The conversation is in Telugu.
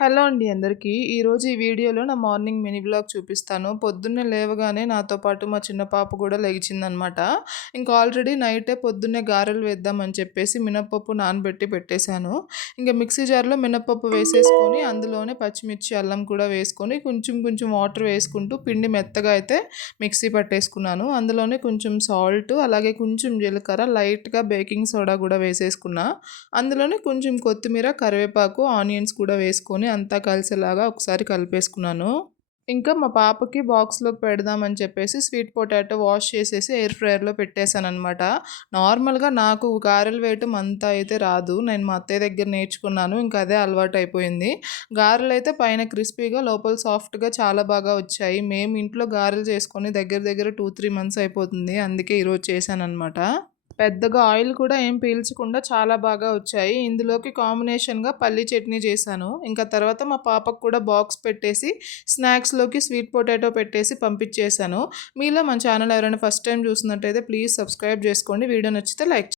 హలో అండి అందరికీ. ఈరోజు ఈ వీడియోలో నా మార్నింగ్ మినీ వ్లాగ్ చూపిస్తాను. పొద్దున్నే లేవగానే నాతో పాటు మా చిన్న పాప కూడా లెగిచిందనమాట. ఇంకా ఆల్రెడీ నైటే పొద్దున్నే గారెలు వేద్దామని చెప్పేసి మినపప్పు నానబెట్టి పెట్టేశాను. ఇంక మిక్సీ జార్‌లో మినపప్పు వేసేసుకొని అందులోనే పచ్చిమిర్చి, అల్లం కూడా వేసుకొని కొంచెం కొంచెం వాటర్ వేసుకుంటూ పిండి మెత్తగా అయితే మిక్సీ పట్టేసుకున్నాను. అందులోనే కొంచెం సాల్ట్, అలాగే కొంచెం జీలకర్ర, లైట్‌గా బేకింగ్ సోడా కూడా వేసేసుకున్నా. అందులోనే కొంచెం కొత్తిమీర, కరివేపాకు, ఆనియన్స్ కూడా వేసుకొని అంతా కలిసేలాగా ఒకసారి కలిపేసుకున్నాను. ఇంకా మా పాపకి బాక్స్‌లోకి పెడదామని చెప్పేసి స్వీట్ పొటాటో వాష్ చేసేసి ఎయిర్ ఫ్రైయర్‌లో పెట్టేశాననమాట. నార్మల్‌గా నాకు గారెలు వేయటం అంత అయితే రాదు. నేను మా అత్తయ్య దగ్గర నేర్చుకున్నాను. ఇంకా అదే అలవాటయిపోయింది. గారెలైతే పైన క్రిస్పీగా, లోపల సాఫ్ట్‌గా చాలా బాగా వచ్చాయి. మేము ఇంట్లో గారెలు చేసుకొని దగ్గర దగ్గర 2, 3 మంత్స్ అయిపోతుంది. అందుకే ఈరోజు చేశాననమాట. పెద్దగా ఆయిల్ కూడా ఏం పీల్చకుండా చాలా బాగా వచ్చాయి. ఇందులోకి కాంబినేషన్‌గా పల్లీ చట్నీ చేశాను. ఇంకా తర్వాత మా పాపకు కూడా బాక్స్ పెట్టేసి స్నాక్స్‌లోకి స్వీట్ పొటాటో పెట్టేసి పంపించేశాను. మీలో మన ఛానల్ ఎవరైనా ఫస్ట్ టైమ్ చూస్తున్నట్టయితే ప్లీజ్ సబ్స్క్రైబ్ చేసుకోండి. వీడియో నచ్చితే లైక్